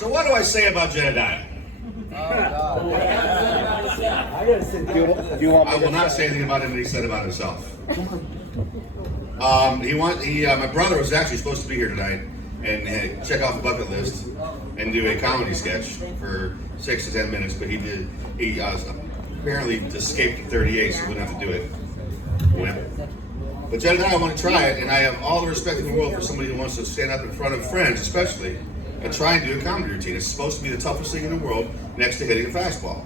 So what do I say about Jedediah? I will not say anything about him that he said about himself. My brother was actually supposed to be here tonight and check off a bucket list and do a comedy sketch for 6 to 10 minutes, but he apparently escaped at 38, so we wouldn't have to do it. But Jedediah, I want to try it, and I have all the respect in the world for somebody who wants to stand up in front of friends, especially, and try and do a comedy routine. It's supposed to be the toughest thing in the world, next to hitting a fastball.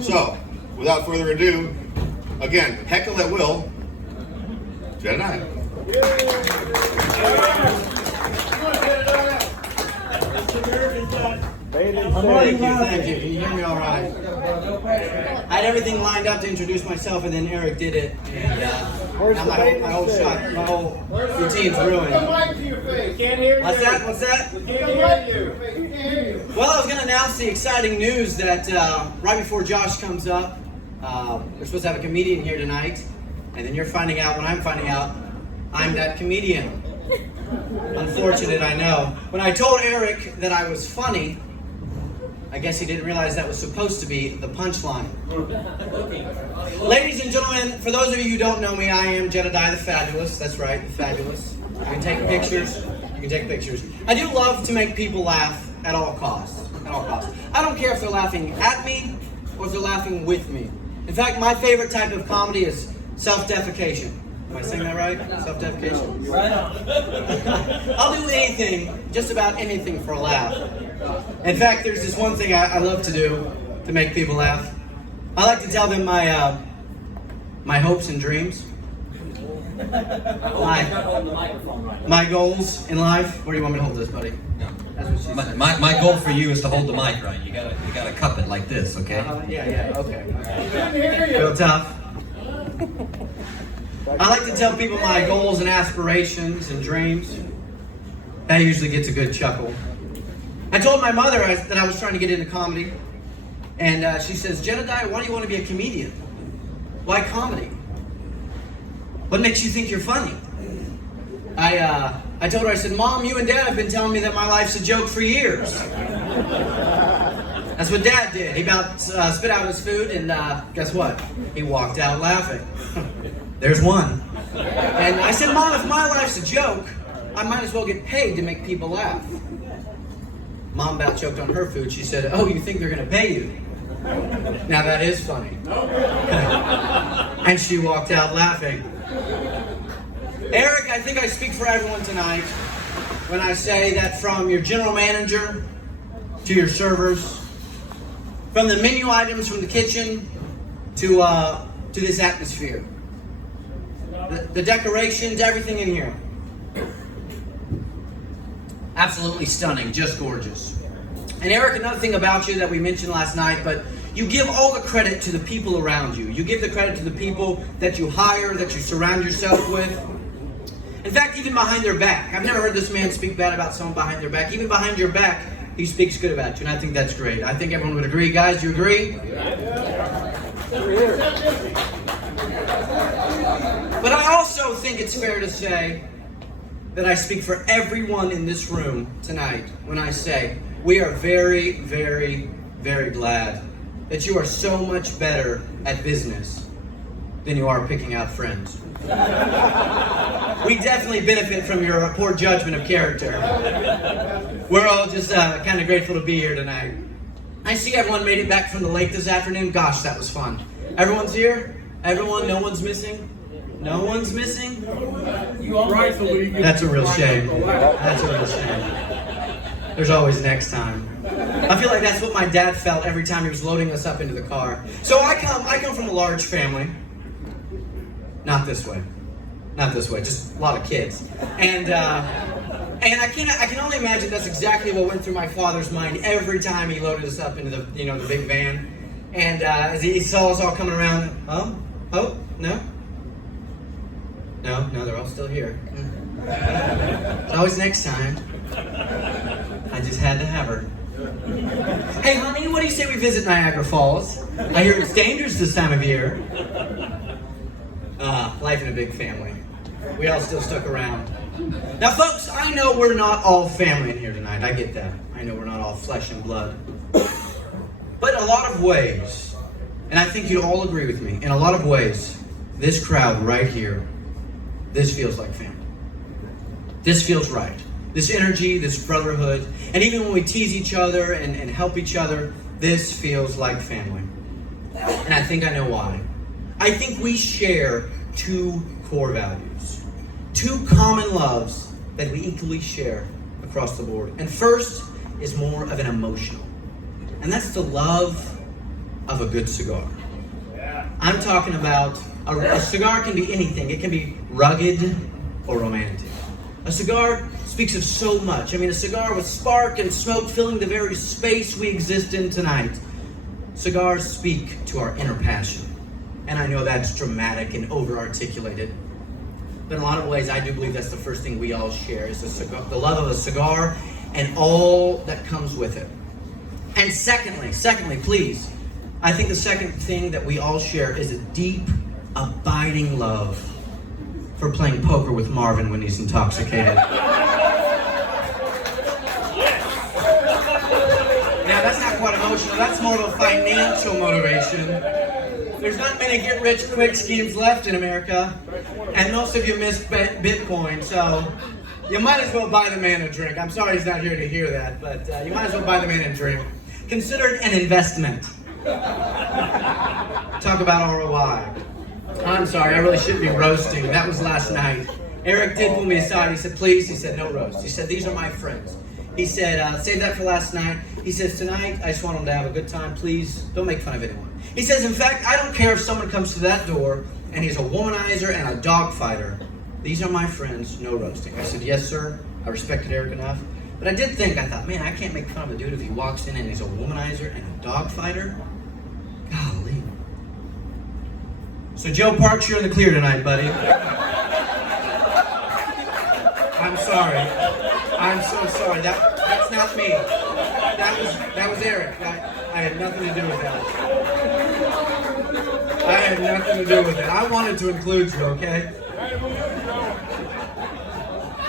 So, without further ado, again, heckle at will, Jedediah. Thank you. Can you hear me all right? I had everything lined up to introduce myself, and then Eric did it. And now my whole shot, my whole routine's ruined. What's that? Well, I was going to announce the exciting news that right before Josh comes up, we're supposed to have a comedian here tonight, and then you're finding out when I'm finding out I'm that comedian. Unfortunate, I know. When I told Eric that I was funny, I guess he didn't realize that was supposed to be the punchline. Ladies and gentlemen, for those of you who don't know me, I am Jedediah the Fabulous. That's right, the Fabulous. You can take pictures. I do love to make people laugh at all costs. I don't care if they're laughing at me or if they're laughing with me. In fact, my favorite type of comedy is self-defecation. Am I saying that right? Self-defecation? Right on. I'll do anything, just about anything for a laugh. In fact, there's this one thing I love to do to make people laugh. I like to tell them my hopes and dreams. My goals in life. Where do you want me to hold this, buddy? No. That's what she said. My goal for you is to hold the mic right. You gotta cup it like this, okay? Yeah, okay. Real tough. I like to tell people my goals and aspirations and dreams. That usually gets a good chuckle. I told my mother that I was trying to get into comedy, and she says, "Jedediah, why do you want to be a comedian? Why comedy? What makes you think you're funny?" I told her, I said, "Mom, you and Dad have been telling me that my life's a joke for years." That's what Dad did. He about spit out his food, and guess what? He walked out laughing. There's one. And I said, "Mom, if my life's a joke, I might as well get paid to make people laugh." Mom about choked on her food. She said, "Oh, you think they're going to pay you? Now that is funny." And she walked out laughing. Eric, I think I speak for everyone tonight when I say that from your general manager to your servers, from the menu items from the kitchen to this atmosphere, the decorations, everything in here, absolutely stunning, just gorgeous. And Eric, another thing about you that we mentioned last night, but you give all the credit to the people around you. You give the credit to the people that you hire, that you surround yourself with. In fact, even behind their back. I've never heard this man speak bad about someone behind their back. Even behind your back, he speaks good about you, and I think that's great. I think everyone would agree. Guys, do you agree? But I also think it's fair to say that I speak for everyone in this room tonight when I say we are very, very, very glad that you are so much better at business than you are picking out friends. We definitely benefit from your poor judgment of character. We're all just kind of grateful to be here tonight. I see everyone made it back from the lake this afternoon. Gosh, that was fun. Everyone's here? Everyone? No one's missing? No one's missing? That's a real shame. That's a real shame. There's always next time. I feel like that's what my dad felt every time he was loading us up into the car. So I come from a large family. Not this way. Not this way. Just a lot of kids. And I can only imagine that's exactly what went through my father's mind every time he loaded us up into the big van. And as he saw us all coming around, no, they're all still here. It's always next time. I just had to have her. Hey, honey, what do you say we visit Niagara Falls? I hear it's dangerous this time of year. Life in a big family. We all still stuck around. Now, folks, I know we're not all family in here tonight. I get that. I know we're not all flesh and blood. But in a lot of ways, and I think you'd all agree with me, in a lot of ways, this crowd right here, this feels like family. This feels right. This energy, this brotherhood, and even when we tease each other and help each other, this feels like family. And I think I know why. I think we share two core values, two common loves that we equally share across the board. And first is more of an emotional, and that's the love of a good cigar. I'm talking about a cigar can be anything. It can be rugged or romantic. A cigar speaks of so much. I mean, a cigar with spark and smoke filling the very space we exist in tonight. Cigars speak to our inner passion. And I know that's dramatic and over-articulated. But in a lot of ways, I do believe that's the first thing we all share is the love of a cigar and all that comes with it. And secondly, please, I think the second thing that we all share is a deep, abiding love for playing poker with Marvin when he's intoxicated. Now, that's not quite emotional. That's more of a financial motivation. There's not many get-rich-quick schemes left in America, and most of you missed Bitcoin, so you might as well buy the man a drink. I'm sorry he's not here to hear that, but you might as well buy the man a drink. Consider it an investment. Talk about ROI. I'm sorry, I really shouldn't be roasting. That was last night. Eric did pull me aside. He said, please, he said, no roast. He said, these are my friends. He said, save that for last night. He says, tonight, I just want them to have a good time. Please, don't make fun of anyone. He says, in fact, I don't care if someone comes to that door and he's a womanizer and a dog fighter. These are my friends, no roasting. I said, yes, sir. I respected Eric enough. But I thought, man, I can't make fun of a dude if he walks in and he's a womanizer and a dog fighter. Golly. So Joe Parks, you're in the clear tonight, buddy. I'm sorry. I'm so sorry. That's not me. That was Eric. I had nothing to do with that. I had nothing to do with it. I wanted to include you, okay?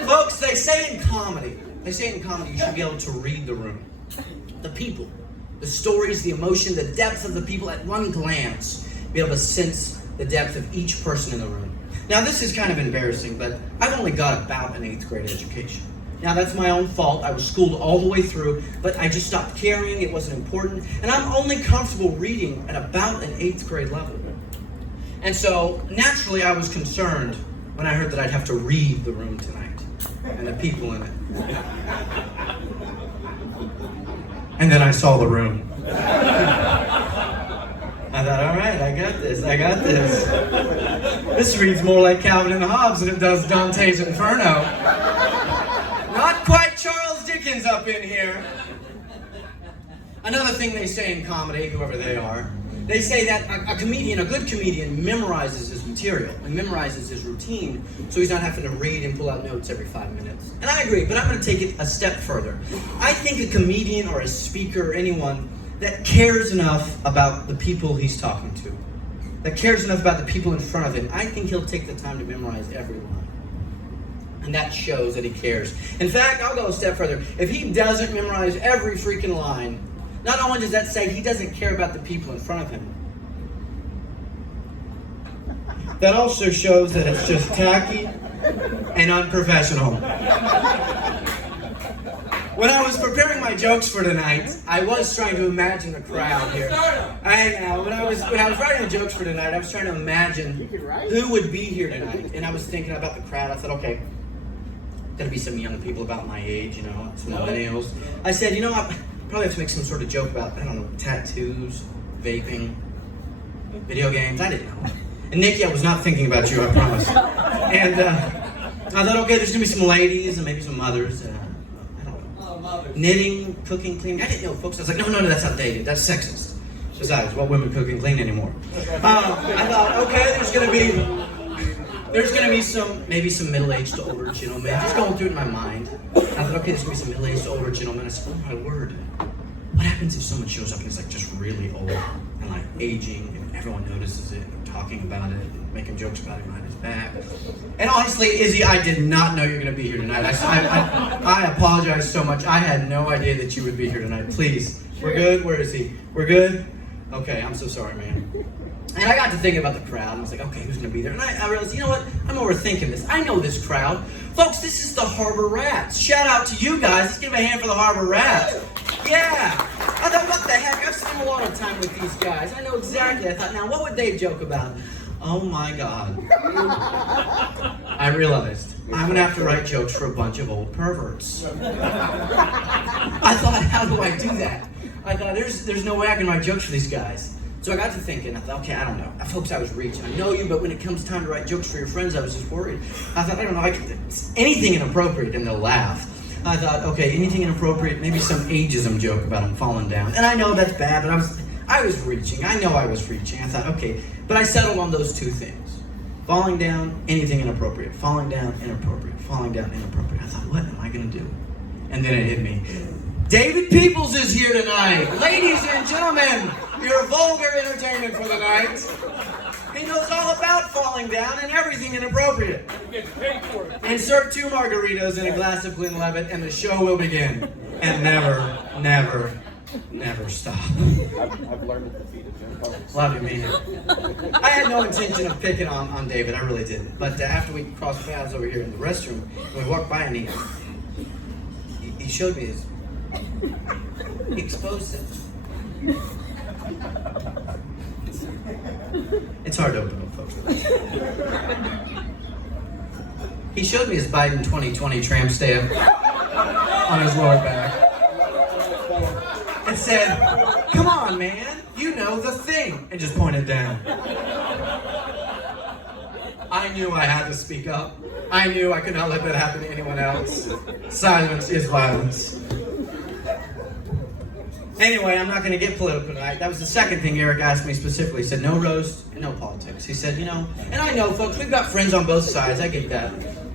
Folks, they say in comedy you should be able to read the room. The people, the stories, the emotion, the depth of the people at one glance. Be able to sense the depth of each person in the room. Now, this is kind of embarrassing, but I've only got about an 8th grade education. Now, that's my own fault. I was schooled all the way through, but I just stopped caring. It wasn't important. And I'm only comfortable reading at about an 8th grade level. And so, naturally, I was concerned when I heard that I'd have to read the room tonight and the people in it. And then I saw the room. I thought, all right, I got this. This reads more like Calvin and Hobbes than it does Dante's Inferno. Not quite Charles Dickens up in here. Another thing they say in comedy, whoever they are, they say that a good comedian memorizes his material and memorizes his routine so he's not having to read and pull out notes every 5 minutes. And I agree, but I'm going to take it a step further. I think a comedian or a speaker or anyone that cares enough about the people he's talking to, that cares enough about the people in front of him, I think he'll take the time to memorize every line. And that shows that he cares. In fact, I'll go a step further. If he doesn't memorize every freaking line, not only does that say he doesn't care about the people in front of him, that also shows that it's just tacky and unprofessional. When I was preparing my jokes for tonight, I was trying to imagine the crowd here. When I was writing the jokes for tonight, I was trying to imagine who would be here tonight. And I was thinking about the crowd. I thought, okay, gotta be some young people about my age, some millennials. I said, I probably have to make some sort of joke about, tattoos, vaping, video games. I didn't know. And Nikki, I was not thinking about you, I promise. And I thought, okay, there's gonna be some ladies and maybe some mothers. Knitting, cooking, cleaning. I didn't know, folks. I was like, no, that's outdated. That's sexist. Besides, what women cook and clean anymore? I thought, okay, there's gonna be some middle-aged to older gentlemen. Just going through it in my mind. I thought, okay, there's gonna be some middle-aged to older gentlemen. I said, oh my word, what happens if someone shows up and is like just really old and like aging and everyone notices it and talking about it and making jokes about it behind his back? And honestly, Izzy, I did not know you were going to be here tonight. I apologize so much. I had no idea that you would be here tonight. Please, we're good? Where is he? We're good? Okay, I'm so sorry, man. And I got to thinking about the crowd, and I was like, okay, who's going to be there? And I realized, you know what? I'm overthinking this. I know this crowd. Folks, this is the Harbor Rats. Shout out to you guys. Let's give a hand for the Harbor Rats. Yeah. I thought, what the heck? I've spent a lot of time with these guys. I know exactly. I thought, now, what would they joke about? Oh, my God. I realized I'm going to have to write jokes for a bunch of old perverts. I thought, how do I do that? I thought, there's no way I can write jokes for these guys. So I got to thinking, I thought, okay, I don't know. Folks, I was reaching. I know you, but when it comes time to write jokes for your friends, I was just worried. I thought, I don't know, anything inappropriate, and they'll laugh. I thought, okay, anything inappropriate, maybe some ageism joke about him falling down. And I know that's bad, but I was reaching. I know I was reaching. I thought, okay, but I settled on those two things. Falling down, anything inappropriate. Falling down, inappropriate. Falling down, inappropriate. I thought, what am I going to do? And then it hit me. David Peoples is here tonight. Ladies and gentlemen, your vulgar entertainment for the night. He knows all about falling down and everything inappropriate. Insert 2 margaritas in a glass of Glenlivet and the show will begin. And never, never, never stop. I've learned at the feet of Jim Collins. Love you, man. I had no intention of picking on David. I really didn't. But after we crossed paths over here in the restroom, we walked by and he showed me his... He exposed it. It's hard to open up, folks. He showed me his Biden 2020 tramp stamp on his lower back. It said, "Come on, man, you know the thing," and just pointed down. I knew I had to speak up. I knew I could not let that happen to anyone else. Silence is violence. Anyway, I'm not going to get political tonight. That was the second thing Eric asked me specifically. He said, no roast and no politics. He said, you know, and I know, folks, we've got friends on both sides. I get that.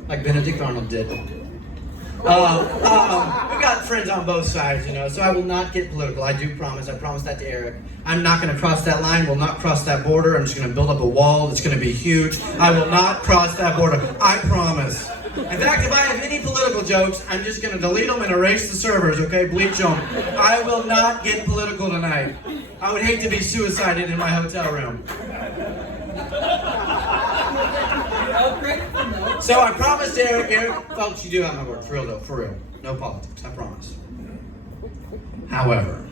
Like Benedict Arnold did. We've got friends on both sides, you know, so I will not get political. I do promise. I promise that to Eric. I'm not going to cross that line. Will not cross that border. I'm just going to build up a wall that's going to be huge. I will not cross that border. I promise. In fact, if I have any political jokes, I'm just going to delete them and erase the servers, okay? Bleach them. I will not get political tonight. I would hate to be suicided in my hotel room. So I promised Eric, folks, you do have my word, for real though, for real. No politics, I promise. However,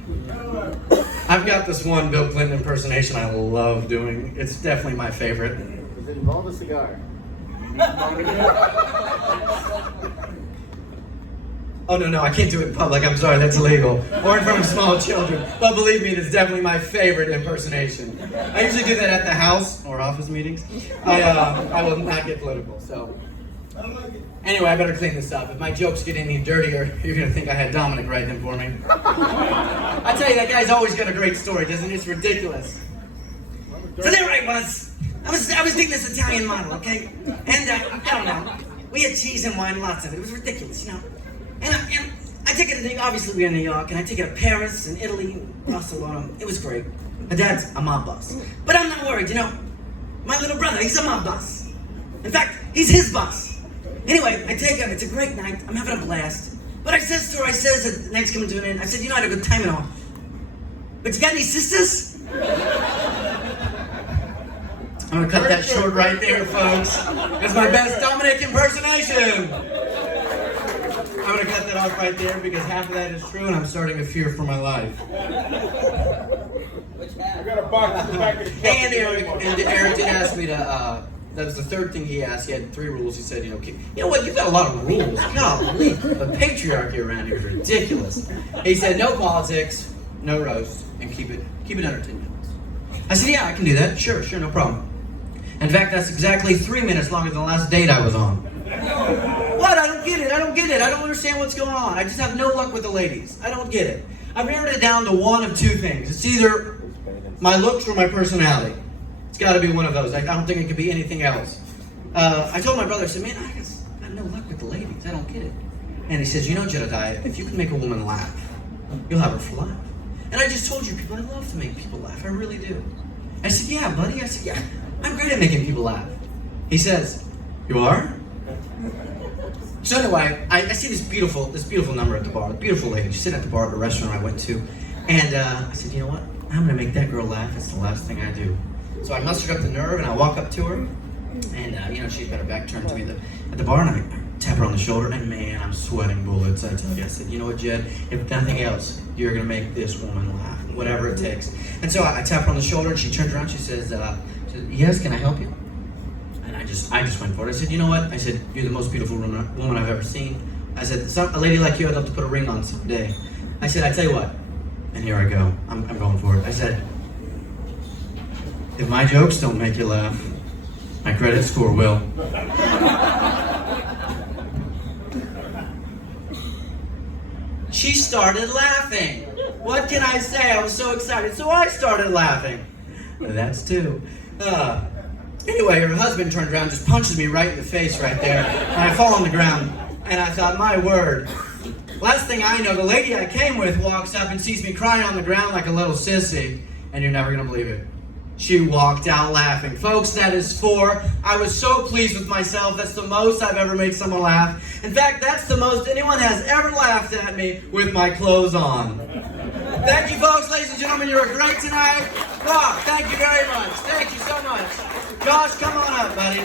I've got this one Bill Clinton impersonation I love doing. It's definitely my favorite. Does it involve a cigar? Oh, no, I can't do it in public. I'm sorry, that's illegal. Or in front of small children. But believe me, it is definitely my favorite impersonation. I usually do that at the house or office meetings. I will not get political, so. Anyway, I better clean this up. If my jokes get any dirtier, you're going to think I had Dominic write them for me. I tell you, that guy's always got a great story, doesn't he? It's ridiculous. So there I was. I was dating this Italian model, okay? And I don't know. We had cheese and wine, lots of it. It was ridiculous, you know? And I take her to, obviously we were in New York, and I take her to Paris and Italy and Barcelona. It was great. My dad's a mob boss. But I'm not worried, you know? My little brother, he's a mob boss. In fact, he's his boss. Anyway, I take her, it's a great night, I'm having a blast. But I says to her, as the night's coming to an end, I said, you know, I had a good time and all. But you got any sisters? I'm gonna cut that short right there, folks. That's my best Dominic impersonation. I'm gonna cut that off right there because half of that is true and I'm starting to fear for my life. I got a box in the back of the truck. And Eric did ask me to, that was the third thing he asked. He had 3 rules. He said, you know what, you've got a lot of rules. Golly, the patriarchy around here is ridiculous. He said, no politics, no roast, and keep it under 10 minutes. I said, yeah, I can do that. Sure, no problem. In fact, that's exactly 3 minutes longer than the last date I was on. What? I don't get it. I don't understand what's going on. I just have no luck with the ladies. I don't get it. I've narrowed it down to one of 2 things. It's either my looks or my personality. It's got to be one of those. I don't think it could be anything else. I told my brother, I said, man, I just got no luck with the ladies. I don't get it. And he says, you know, Jedediah, if you can make a woman laugh, you'll have her for life. And I just told you, people, I love to make people laugh. I really do. I said, yeah, buddy. I said, yeah, I'm great at making people laugh. He says, you are? So anyway, I see this beautiful number at the bar, a beautiful lady. She's sitting at the bar at a restaurant I went to. And I said, you know what? I'm gonna make that girl laugh. It's the last thing I do. So I mustered up the nerve and I walk up to her. And she's got her back turned to me at the bar, and I tap her on the shoulder, and man, I'm sweating bullets. I tell you, I said, you know what, Jed? If nothing else, you're gonna make this woman laugh, whatever it takes. And so I tap her on the shoulder, and she turns around. She says, yes, can I help you? And I just went for it. I said, you know what? I said, you're the most beautiful woman I've ever seen. I said, a lady like you, I'd love to put a ring on someday. I said, I tell you what, and here I go. I'm going for it. I said, if my jokes don't make you laugh, my credit score will. She started laughing. What can I say? I was so excited. So I started laughing. That's two. Anyway, her husband turned around, just punches me right in the face right there. And I fall on the ground. And I thought, my word. Last thing I know, the lady I came with walks up and sees me crying on the ground like a little sissy. And you're never going to believe it. She walked out laughing. Folks, that is 4. I was so pleased with myself. That's the most I've ever made someone laugh. In fact, that's the most anyone has ever laughed at me with my clothes on. Thank you, folks, ladies and gentlemen. You were great tonight. Rock, thank you very much. Thank you so much. Josh, come on up, buddy.